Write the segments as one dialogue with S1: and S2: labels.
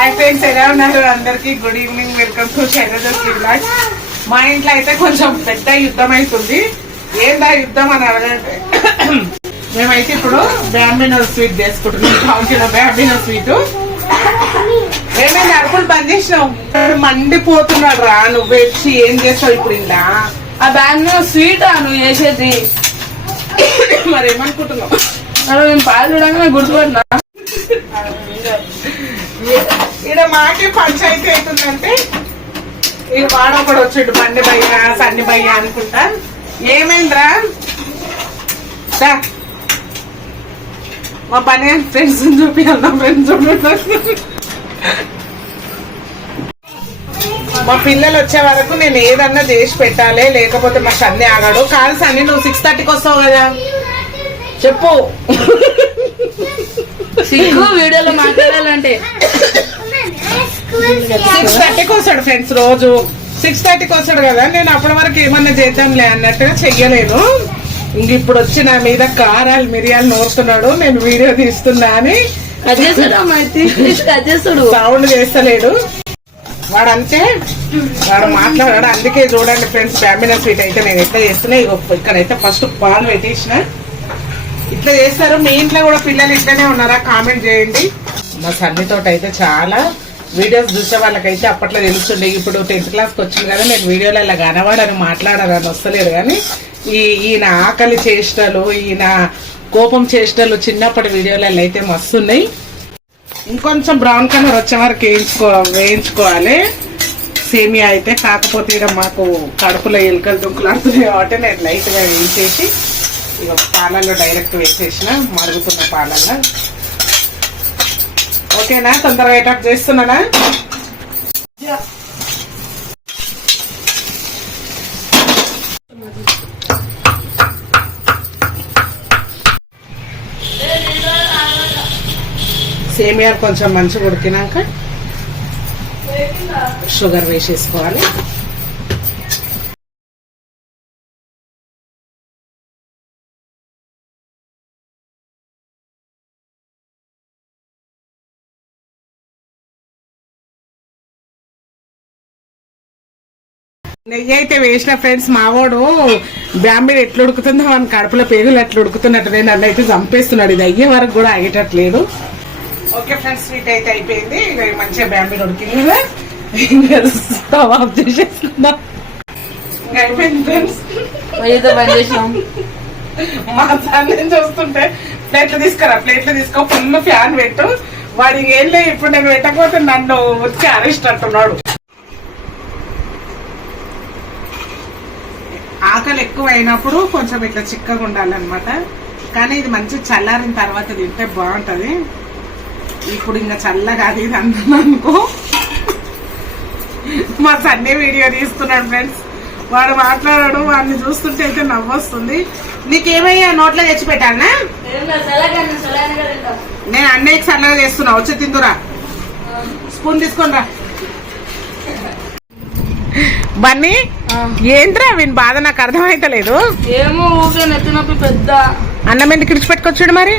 S1: Hi friends ఎలా ఉన్నారు? అందరికి good evening welcome to Shailaja's మా ఇంట్లో అయితే కొంచెం పెద్ద యుద్ధం అవుతుంది ఏందా యుద్ధం అని అడగంటే మేమైతే ఇప్పుడు బ్యాంబినో స్వీట్ చేసుకుంటున్నాం. పావు బ్యాంబినో స్వీట్ ఏమైంది? అరుపులు బంద్ చేసినావు. మండిపోతున్నాడు రా నువ్వు వచ్చి ఏం చేస్తావు ఇప్పుడు ఇలా
S2: ఆ బ్యాంబినో స్వీట్ స్వీట్ నువ్వు చేసేది?
S1: మరి ఏమనుకుంటున్నావు?
S2: మేము పాలు చూడగానే గుర్తుపడినా?
S1: ఇక్కడ మాకే పంచాయతీ అవుతుందంటే ఈ వాడొకడు వచ్చిండు బండి భయ్య సన్ని భయ్య అనుకుంటా. ఏమైందిరా? మా పని ఫ్రెండ్స్ అన్నా ఫ్రెండ్స్ మా పిల్లలు వచ్చే వరకు నేను ఏదన్నా చేసి పెట్టాలి లేకపోతే మా సన్ని ఆగాడు. కాదు సన్ని నువ్వు సిక్స్ థర్టీకి వస్తావు కదా. చెప్పు.
S2: సిగ్గు వీడియోలో మాట్లాడాలంటే.
S1: సిక్స్ థర్టీకి వస్తాడు ఫ్రెండ్స్ రోజు. సిక్స్ థర్టీకి వస్తాడు కదా. నేను అప్పటి వరకు ఏమన్నా చేద్దాంలే అన్నట్టుగా చెయ్యలేదు ఇంక ఇప్పుడు వచ్చి నా మీద కారాలు మిరియాలు నూరుతున్నాడు. నేను వీడియో తీస్తున్నా అని సౌండ్ చేస్తలేడు. వాడు అంతే వాడు మాట్లాడాడు. అందుకే చూడండి ఫ్రెండ్స్ ఫ్యామిలీ స్వీట్ అయితే నేను ఎట్లా చేస్తున్నా. ఇక్కడైతే ఫస్ట్ పాలు పెట్టేసిన. ఇట్లా చేస్తారు. మీ ఇంట్లో కూడా పిల్లలు ఇట్లనే ఉన్నారా? కామెంట్ చేయండి. మా సన్నితోటి అయితే చాలా వీడియోస్ చూసే వాళ్ళకైతే అప్పట్లో తెలుస్తుండే ఇప్పుడు టెన్త్ క్లాస్కి వచ్చింది కదా నేను వీడియోలో ఇలా కనబడని మాట్లాడాలని వస్తలేదు. కానీ ఈ ఈయన ఆకలి చేష్టలు ఈయన కోపం చేష్టలు చిన్నప్పటి వీడియోలలో అయితే మస్తున్నాయి. ఇంకొంచెం బ్రౌన్ కలర్ వచ్చే వరకు వేయించుకో వేయించుకోవాలి. సేమియా అయితే కాకపోతే ఇక మాకు కడుపులో ఎలుకలు దుంకులాడుతున్నాయి కాబట్టి నేను లైట్గా వేయించేసి ఇక పాలల్లో డైరెక్ట్ వేసేసిన మరుగుతున్న పాలల్లో. ఓకేనా? తొందరగా అటాక్ చేస్తున్నానా? సేమియా కొంచెం మంచిగా ఉడికినాక షుగర్ వేసేసుకోవాలి. నెయ్యి అయితే వేసిన ఫ్రెండ్స్ మావోడు బ్యాంబీ ఎట్లా ఉడుకుతుందో మన కడుపులో పేగులు ఎట్లా ఉడుకుతున్నట్టు నేను నన్ను అయితే చంపేస్తున్నాడు. ఇది అయ్యే వరకు కూడా అయ్యేటట్లేదు ఓకే ఫ్రెండ్స్ స్వీట్ అయితే అయిపోయింది. ఇక మంచిగా బ్యాంబీ ఉడికింది కదా స్టవ్ ఆఫ్ చేసేసుకుందాం ఇంకా అయిపోయింది ఫ్రెండ్స్
S2: ఏదో బంద్ చేసినాం.
S1: మా చూస్తుంటే ప్లేట్లు తీసుకురా ప్లేట్లు తీసుకో ఫుల్ ఫ్యాన్ పెట్టు. వాడికి ఏం లేదు ఇప్పుడు నేను పెట్టకపోతే నన్ను వచ్చి అరెస్ట్ అంటున్నాడు. ఆకలి ఎక్కువ అయినప్పుడు కొంచెం ఇట్లా చిక్కగా ఉండాలన్నమాట. కానీ ఇది మంచి చల్లారిన తర్వాత తింటే బాగుంటది. ఇప్పుడు ఇంకా చల్లగా అది ఇది అనుకో. మా సన్నే వీడియో తీస్తున్నాడు ఫ్రెండ్స్. వాడు మాట్లాడాడు వాడిని చూస్తుంటే అయితే నవ్వొస్తుంది. నీకేమయ్యా నోట్లో తెచ్చి పెట్టాలనా? నేను అన్నయ్యకి సన్నగా చేస్తున్నా వచ్చి తిందురా. స్పూన్ తీసుకొని రా. బన్నీ ఏంట్రా వీని బాధ? నాకు అర్థమైతలేదు
S2: ఏమో ఊకే పెద్ద.
S1: అన్నం ఎందుకు ఇడిచిపెట్టుకొచ్చాడు మరి?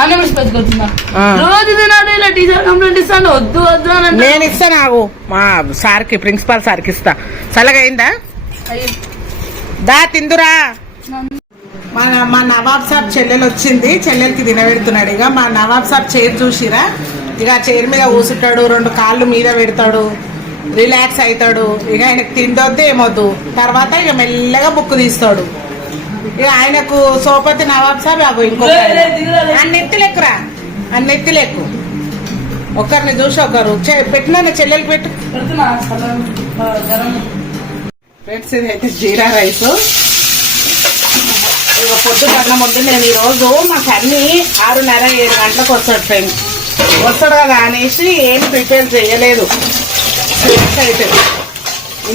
S2: అన్నం వేసి పెట్టుకొచ్చిందా?
S1: ఆ.
S2: రోజు తినాడు ఇలా టీచర్ కంప్లైంట్ ఇస్తాను వద్దు వద్దు అని
S1: నేను ఇస్తా నాకు మా సార్కి ప్రిన్సిపాల్ సార్కి ఇస్తా. చల్లగా అయిందా. దా తిందురా. మన మా నవాబ్ సాబ్ చెల్లెలు వచ్చింది. చెల్లెలకి తినబెడుతున్నాడు. ఇక మా నవాబ్ సాబ్ చైర్ చూసిరా. ఇక చైర్ మీద కూసుంటాడు రెండు కాళ్ళు మీద పెడతాడు. రిలాక్స్ అవుతాడు ఇక ఆయనకు తిండొద్దు ఏమొద్దు. తర్వాత ఇక మెల్లగా బుక్ తీస్తాడు. ఇక ఆయనకు సోపతి నవాబ్ సాబ్ అగో ఇంకొక ఆయన. అన్ని ఎత్తులెక్కురా అన్ని ఎత్తులెక్కు ఒకరిని చూసి ఒకరు. పెట్టినా చెల్లెలకి పెట్టు. ఫ్రెండ్స్ ఇదైతే జీరా రైస్. ఇక పొద్దు అన్నం వద్దు. నేను ఈరోజు మా సన్ని ఆరున్నర ఏడు గంటలకు వస్తాడు ఫ్రెండ్స్. వస్తాడు కదా అనేసి ఏం ప్రిపేర్ చేయలేదు. స్వీట్స్ అయితే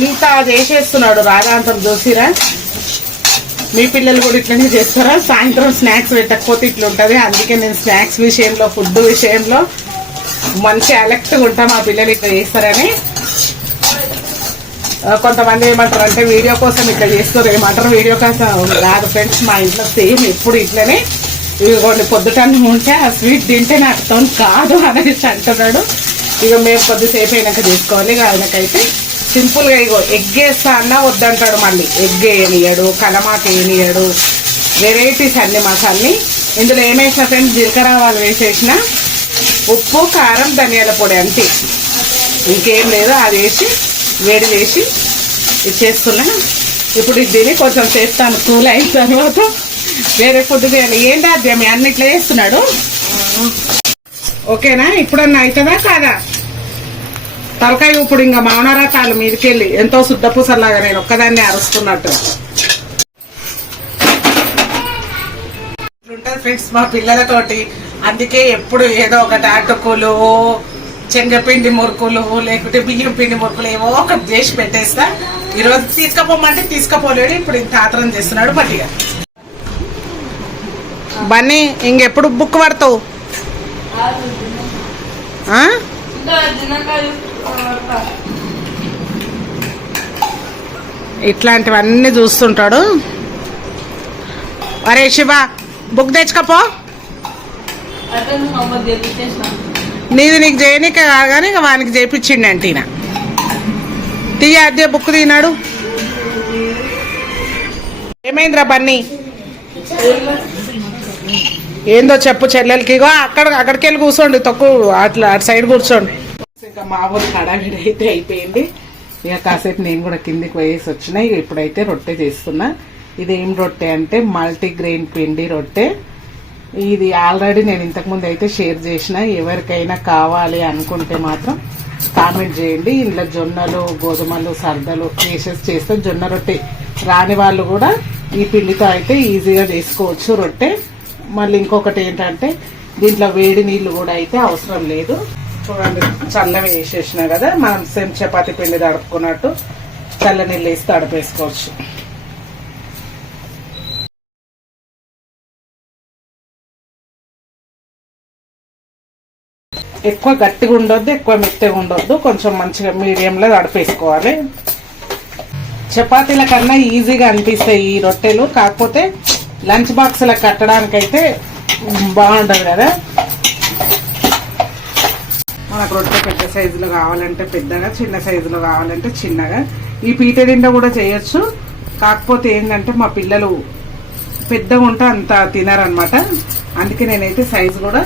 S1: ఇంత చేసేస్తున్నాడు రాగాంతం చూసిరా మీ పిల్లలు కూడా ఇట్లనే చేస్తారా? సాయంత్రం స్నాక్స్ పెట్టకపోతే ఇట్లుంటుంది. అందుకే నేను స్నాక్స్ విషయంలో ఫుడ్ విషయంలో మంచి అలెక్ట్గా ఉంటా మా పిల్లలు ఇట్లా చేస్తారని. కొంతమంది ఏమంటారు అంటే వీడియో కోసం ఇట్లా చేస్తారు ఏమంటారు? వీడియో కోసం రాదు ఫ్రెండ్స్ మా ఇంట్లో సేమ్ ఎప్పుడు ఇట్లనే. ఇవి కొన్ని పొద్దుటన్నం ఉంటే ఆ స్వీట్ తింటే నాకు తోని కాదు అనేసి అంటున్నాడు. ఇక మేము కొద్దిసేపు అయినాక చేసుకోవాలి. ఇక ఆయనకైతే సింపుల్గా ఇగో ఎగ్ వేస్తా అన్నా వద్దంటాడు మళ్ళీ. ఎగ్ వేయనియడు కలమాక వేయనియడు వెరైటీస్ అన్ని మసాలని. ఇందులో ఏమేసిన ఫ్రెండ్స్ జీలకర్ర వాళ్ళు వేసేసిన ఉప్పు కారం ధనియాల పొడి అంతే. ఇంకేం లేదు. అది వేసి వేడి చేసి ఇచ్చేస్తున్నా ఇప్పుడు ఇది కొంచెం చేస్తాను. కూల్ అయిన తర్వాత వేరే ఫుడ్ చేయాలి. ఏంటి అది మీ అన్న చేస్తున్నాడు. ఓకేనా? ఇప్పుడన్నా అవుతుందా కాదా? తలకాయ ఇప్పుడు ఇంకా మౌనరకాలు మీదకెళ్ళి. ఎంతో శుద్ధపూసలాగా నేను ఒక్కదాన్ని అరుస్తున్నట్టు. ఉంటుంది ఫ్రెండ్స్ మా పిల్లలతోటి. అందుకే ఎప్పుడు ఏదో ఒకటి అటుకులు శనగపిండి మురుకులు లేకుంటే బియ్యం పిండి మురుకులు ఏవో ఒకటి చేసి పెట్టేస్తా. ఈరోజు తీసుకపోమంటే తీసుకపోలేడు. ఇప్పుడు ఇంత ఆత్రం చేస్తున్నాడు పట్టిగా బన్నీ ఇంకెప్పుడు బుక్ పడతావు? ఇట్లాంటివన్నీ చూస్తుంటాడు. అరే శివ బుక్ తెచ్చుకపో? నీది నీకు చేయనీక కాదు కానీ ఇక వానికి చేయించిండి అంటే ఈయన. తీయ అదే బుక్ తిన్నాడు. ఏమైందిరా బన్నీ? ఏందో చెప్పు చెల్లెలకి ఇగో అక్కడ అక్కడికి వెళ్ళి కూర్చోండి తక్కువ అట్లా అటు సైడ్ కూర్చోండి. ఇంకా మా ఊరు హడావిడి అయితే అయిపోయింది. ఇక కాసేపు నేను కూడా కిందికి పోయేసి వచ్చినాయి ఇక ఇప్పుడైతే రొట్టె చేస్తున్నా. ఇది ఏం రొట్టె అంటే మల్టీగ్రెయిన్ పిండి రొట్టె. ఇది ఆల్రెడీ నేను ఇంతకుముందు అయితే షేర్ చేసిన ఎవరికైనా కావాలి అనుకుంటే మాత్రం కామెంట్ చేయండి. ఇంట్లో జొన్నలు గోధుమలు సర్దలు వేసేసి చేస్తే జొన్న రొట్టె రాని వాళ్ళు కూడా ఈ పిండితో అయితే ఈజీగా చేసుకోవచ్చు రొట్టె. మళ్ళీ ఇంకొకటి ఏంటంటే దీంట్లో వేడి నీళ్ళు కూడా అయితే అవసరం లేదు. చూడండి చల్లవి వేసేసిన కదా మనం సేమ్ చపాతి పిండి తడుపుకున్నట్టు చల్ల నీళ్ళు వేసి తడిపేసుకోవచ్చు. ఎక్కువ గట్టిగా ఉండొద్దు ఎక్కువ మెత్తగా ఉండొద్దు కొంచెం మంచిగా మీడియంలో తడిపేసుకోవాలి. చపాతీల కన్నా ఈజీగా అనిపిస్తాయి ఈ రొట్టెలు కాకపోతే లంచ్ బాక్స్లకు కట్టడానికైతే బాగుంటుంది కదా? మనకు రొట్టె పెద్ద సైజులో కావాలంటే పెద్దగా చిన్న సైజులో కావాలంటే చిన్నగా. ఈ పీట నిండా కూడా చేయొచ్చు. కాకపోతే ఏంటంటే మా పిల్లలు పెద్దగా ఉంటే అంత తినరనమాట అందుకే నేనైతే సైజు కూడా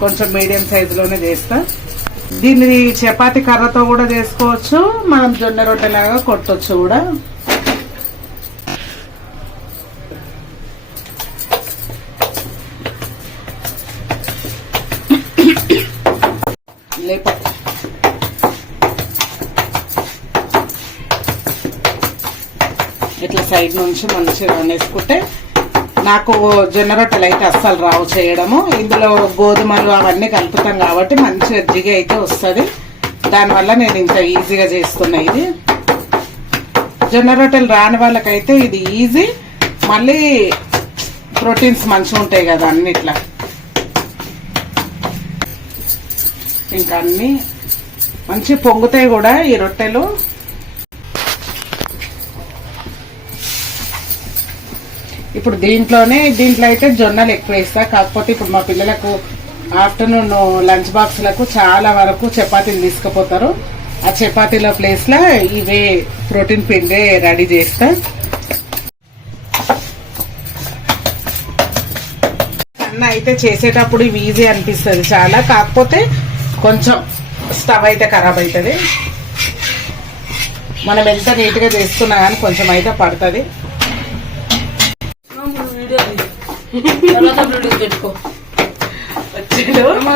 S1: కొంచెం మీడియం సైజులోనే చేస్తా. దీన్ని చపాతి కర్రతో కూడా చేసుకోవచ్చు. మనం జొన్న రొట్టెలాగా కొట్టొచ్చు కూడా. లేప ఇట్లా సైడ్ నుంచి మంచిగా వేసుకుంటే నాకు జొన్న రొట్టెలు అయితే అస్సలు రావు చేయడము. ఇందులో గోధుమలు అవన్నీ కలుపుతాం కాబట్టి మంచిగా జిగి అయితే వస్తుంది. దానివల్ల నేను ఇంత ఈజీగా చేస్తున్నా ఇది. జొన్న రొట్టెలు రాని వాళ్ళకైతే ఇది ఈజీ. మళ్ళీ ప్రోటీన్స్ మంచిగా ఉంటాయి కదా అన్నిట్లా. ఇంకా అన్ని మంచి పొంగుతాయి కూడా ఈ రొట్టెలు. ఇప్పుడు దీంట్లోనే దీంట్లో అయితే జొన్నలు ఎక్కువ వేస్తా. కాకపోతే ఇప్పుడు మా పిల్లలకు ఆఫ్టర్నూన్ లంచ్ బాక్స్లకు చాలా వరకు చపాతీలు తీసుకుపోతారు. ఆ చపాతీల ప్లేస్లో ఇవే ప్రోటీన్ పిండి రెడీ చేస్తా. అన్న అయితే చేసేటప్పుడు ఇవి ఈజీ అనిపిస్తుంది చాలా. కాకపోతే కొంచెం స్టవ్ అయితే ఖరాబ్ అవుతుంది మనం ఎంత నీట్గా చేసుకున్నా కానీ కొంచెం అయితే పడుతుంది.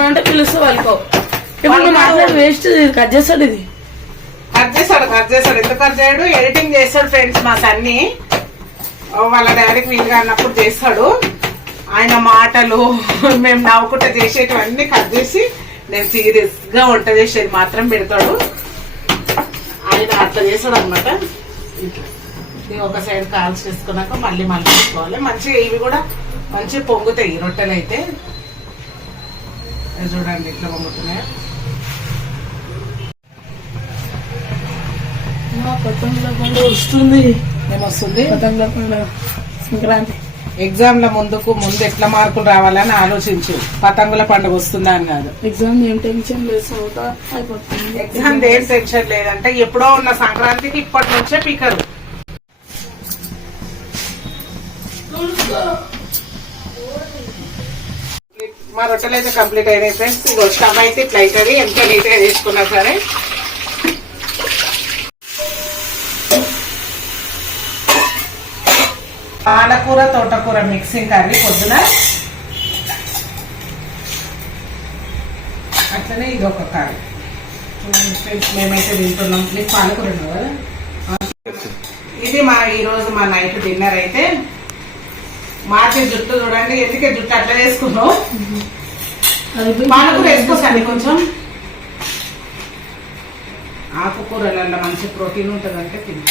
S2: అంటే పిలుస్తూ వాళ్ళకో ఇప్పుడు నువ్వు మాట్లాడి వేస్ట్ కట్ చేస్తాడు ఇది.
S1: కట్ చేస్తాడు కట్ చేస్తాడు. ఎందుకు కట్ చేయడు? ఎడిటింగ్ చేస్తాడు ఫ్రెండ్స్ మా సన్ని. వాళ్ళ డాడీకి వీలుగా అన్నప్పుడు చేస్తాడు. ఆయన మాటలు మేము నవ్వుకుంటా చేసేటివన్నీ కట్ చేసి నేను సీరియస్గా వంట చేసేది మాత్రం పెడతాడు. ఆయన అట్లా చేస్తాడు అనమాట ఇది ఒక సైడ్ కాల్స్ చేసుకున్నాక మళ్ళీ మళ్ళీ చేసుకోవాలి మంచిగా ఇవి కూడా మంచిగా పొంగుతాయి ఈ రొట్టెలు అయితే చూడండి ఇట్లా పొంగుతున్నాయి.
S2: వస్తుంది.
S1: ఏమొస్తుంది?
S2: సంక్రాంతి.
S1: ఎగ్జామ్ల ముందుకు ముందు ఎట్లా మార్కులు రావాలని ఆలోచించు. పతంగుల పండుగ వస్తుందా అని కాదు.
S2: ఎగ్జామ్ ఏం టెన్షన్ లేదు అయిపోతుంది.
S1: ఎగ్జామ్ దేని టెన్షన్ లేదంటే ఎప్పుడో ఉన్న సంక్రాంతికి ఇప్పటి నుంచే పీకరు. మా రొట్టెలు అయితే కంప్లీట్ అయినాయి ఫ్రెండ్స్. స్టవ్ అయితే ఇట్లా అవుతుంది. ఎంత నీట్గా చేసుకున్నా సరే. పాలకూర తోటకూర మిక్సింగ్ కర్రీ పొద్దున. అట్లనే ఇది ఒక కర్రీ. చూడండి ఫ్రెండ్స్ మేమైతే తింటున్నాం. నీకు పాలకూర కదా ఇది మా ఈ రోజు మా నైట్ డిన్నర్ అయితే. మార్చి జుట్టు చూడండి. ఎందుకే జుట్టు అట్లా వేసుకున్నావు? పాలకూర వేసుకోసండి కొంచెం. ఆకుకూరలలో మంచి ప్రోటీన్ ఉంటుందంటే తిని.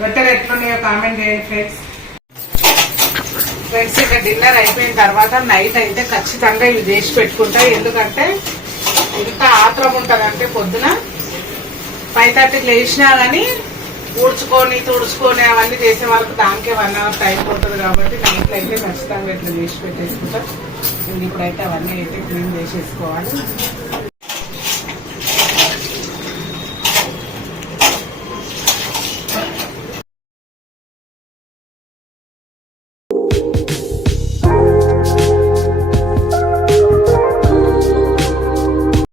S1: రొట్టెలు ఎట్లున్నాయో కామెంట్ చేయండి ఫ్రెండ్స్ ఫ్రెండ్స్ ఇక డిన్నర్ అయిపోయిన తర్వాత నైట్ అయితే ఖచ్చితంగా ఇవి చేసి పెట్టుకుంటా. ఎందుకంటే ఇంత ఆత్రం ఉంటుందంటే పొద్దున ఫైవ్ థర్టీకి లేచినా కానీ ఊడ్చుకొని తుడుచుకొని అవన్నీ చేసే వరకు దానికే వన్ అవర్ టైం పడుతుంది కాబట్టి నైట్లో అయితే ఖచ్చితంగా ఇట్లా చేసి పెట్టేసుకుంటా. ఇప్పుడైతే అవన్నీ అయితే క్లీన్ చేసేసుకోవాలి.